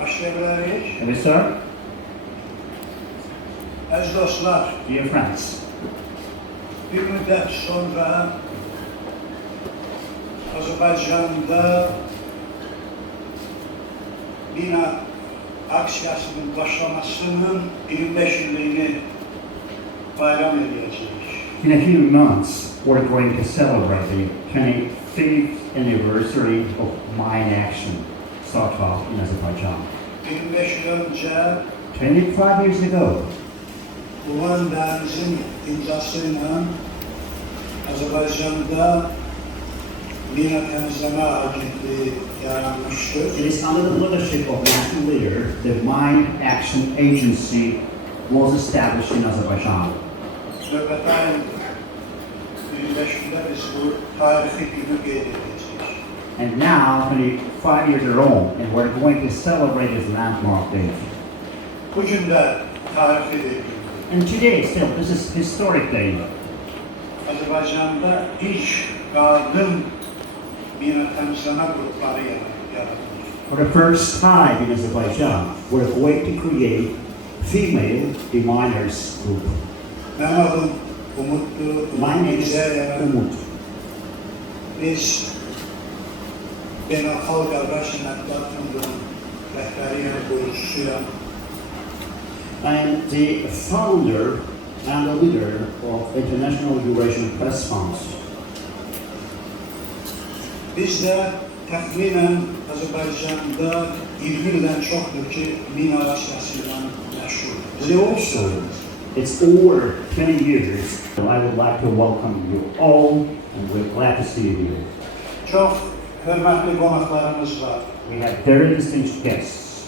Başlayabiliriz. Can we start? Aziz dostlar, Dear friends, bir müddet sonra Azerbaycan'da Mina aksiyasının başlamasının 25 yıllığını bayram edeceğiz. in a few months, we're going to celebrate the 25th anniversary of mine action started off in Azerbaijan. 25 yıl önce 25 years ago, Ulan Deniz'in imzasıyla Azerbaycan'da Mina Temizleme Agentliği yaranmıştır. it is under the leadership of national leader, the Mine Action Agency was established in Azerbaijan. Nöbetayın 25'inde biz bu tarihi günü qeyd edeceğiz. And now, 25 years are on, and we're going to celebrate this landmark day. Bugün de tarihi bir gün. And today, still, this is historic day. Azerbaycan'da ilk kadın mina temizleme grupları yaratılır. For the first time in Azerbaijan, we're going to create female deminers group. Benim adım Umut'tu. My name is Bize Umut. biz Beynəlxalq Qardaş Nəqliyyat Fondunun rəhbəriyəm, qurucusuyam. I am the founder and the leader of International Eurasian Press Funds. Biz də təxminən Azərbaycanda 20 ildən çoxdur ki, mina aksiyasıyla məşğuluz. And also, it's over 20 years. I would like to welcome you all, and we're glad to see you here. Çox hörmətli qonaqlarımız var. We have very distinguished guests.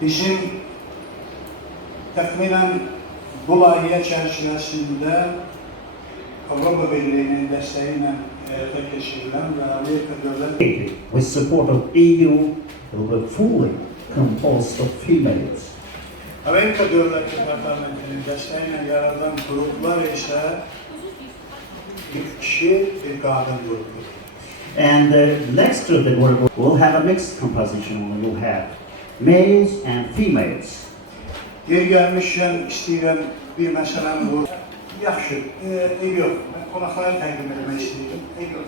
Bizim təxminən bu layihə çərçivəsində Avropa Birliyinin dəstəyi ilə həyata keçirilən və Amerika dövlət With support of EU, it will be fully composed of females. Amerika Dövlət Departamentinin dəstəyi ilə yaradılan qruplar isə bir kişi, bir qadın qrupu. And the next group that we'll have a mixed composition. We'll have males and females. Yer gəlmişkən istəyirəm bir məsələn bu. Yaxşı, yox, mən qonaqları təqdim etmək istəyirəm. Yox.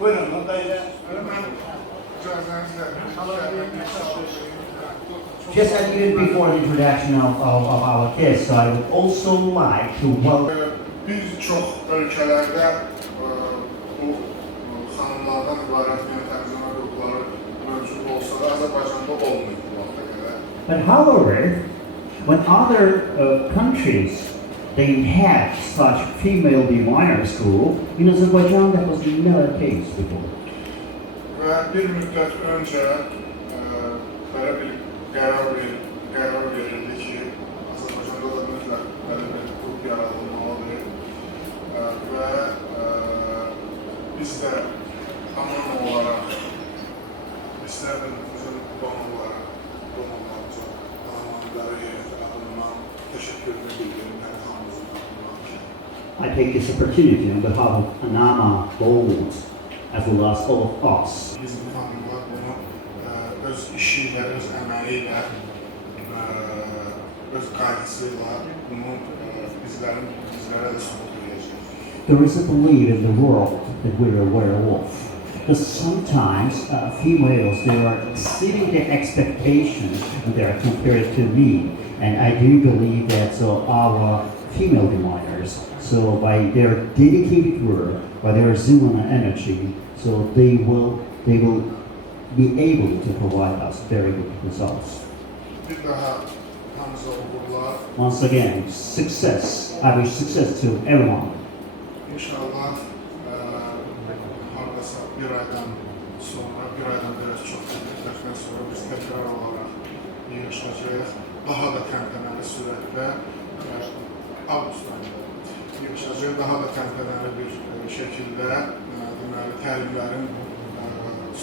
Buyurun, onda elə. Just as you did before the introduction of our guests, I would also like to welcome. Bir çox ölkələrdə bu xanımlardan ibarət mina təmizləmə qrupları mövcud olsa da, Azərbaycanda olmuyor bu vaxta qədər. But however, when other countries they have such female deminers group, in Azerbaijan that was never the case before. Və bir müddət öncə belə bir qərar verildi ki, Azərbaycanda da mütləq belə bir qrup yaradılmalıdır və biz də aman olaraq, bizlər də bizim donorlarımıza, qanunları adından təşəkkürünü bildirim hər hamımızın adından. I take this opportunity on behalf of Anama Bold, as well as all of us. Bizim xanımlar bunu öz işi ilə, öz əməli ilə, öz qayğısı ilə bunu bizlərə də sübut edəcək. There is a belief in the world that we're aware of. Because sometimes females, they are exceeding their expectations when they are compared to me. And I do believe that our female deminers, so by their dedicated work, by their zeal and energy, so they will be able to provide us very good results. Bir daha hamıza uğurlar. Once again, success. I wish success to everyone. İnşallah hardasa bir aydan sonra, bir aydan biraz çox müddətdən sonra biz təkrar olaraq yığışacağıq. Daha da təntənəli sürətlə avqust ayında yığışacağıq. Daha da təntənəli bir şəkildə deməli təlimlərin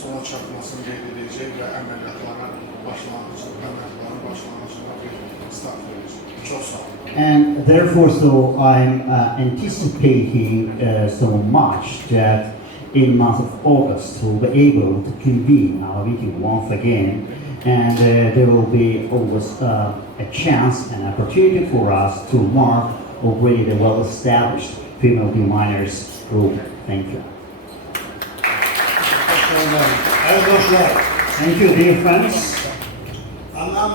sona çatmasını qeyd edəcək və əməliyyatların başlanğıcına bir start verəcək. Çox sağ olun. And therefore, so I'm anticipating so much that in month of August we'll be able to convene our meeting once again and there will be always a chance and opportunity for us to mark already the well-established female designers group. Thank you. Arkadaşlar, Thank you, dear friends. anlam